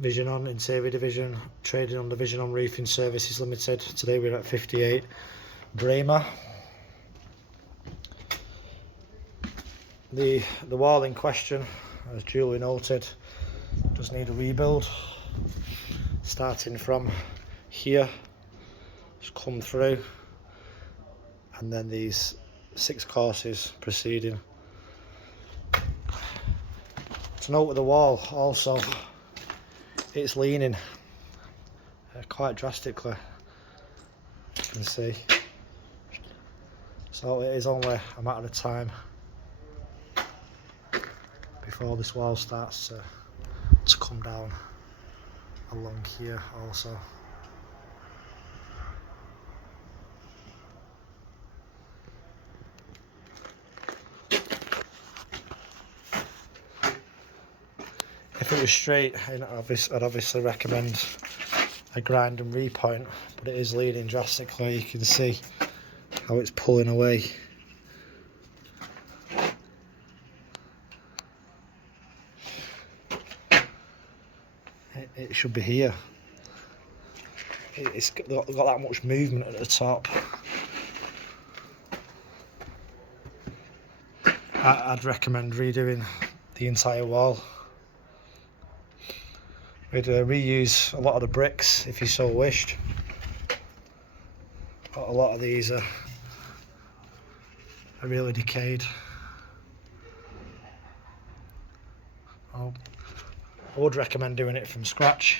Vision On Interior Division, trading under Vision On Roofing Services Limited. Today we're at 58 Braemar. The wall in question, as duly noted, does need a rebuild. Starting from here, just come through, and then these 6 courses proceeding. To note with the wall also, it's leaning quite drastically, you can see. So it is only a matter of time before this wall starts to come down along here also. If it was straight, I'd obviously recommend a grind and repoint, but it is leaning drastically. You can see how it's pulling away. It should be here. It's got that much movement at the top. I'd recommend redoing the entire wall. We'd reuse a lot of the bricks if you so wished. But a lot of these are really decayed. I would recommend doing it from scratch,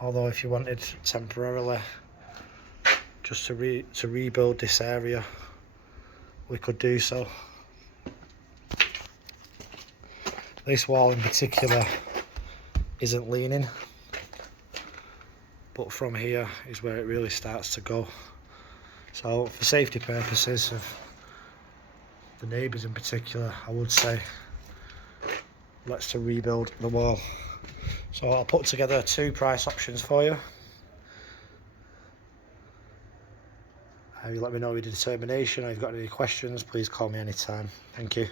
although if you wanted temporarily just to rebuild this area, we could do so. This wall in particular isn't leaning, but from here is where it really starts to go. So for safety purposes of the neighbours in particular, I would say let's to rebuild the wall. So I'll put together 2 price options for you. You let me know your determination, or if you've got any questions, please call me anytime. Thank you.